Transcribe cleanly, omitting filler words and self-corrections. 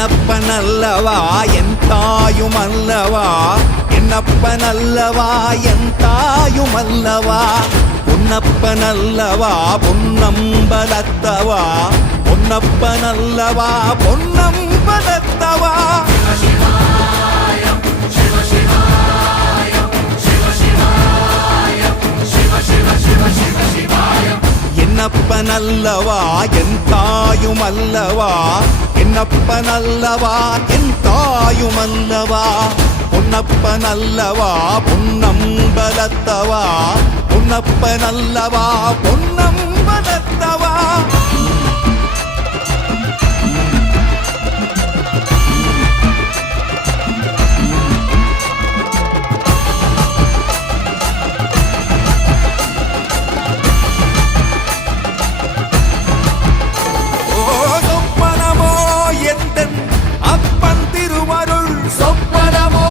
என்னப்பனல்லவா என் தாயுமல்லவா, என்னப்பனல்லவா என் தாயுமல்லவா, பொன்னப்பனல்லவா பொன்னம்பலத்தவா, பொன்னப்பனல்லவா பொன்னம்பலத்தவா. என்னப்பனல்லவா என் தாயுமல்லவா, என்னப்பனல்லவா என் தாயுமல்லவா, பொன்னப்பனல்லவா பொன்னம்பலத்தவா, பொன்னப்பனல்லவா பொன்னம்பலத்தவா.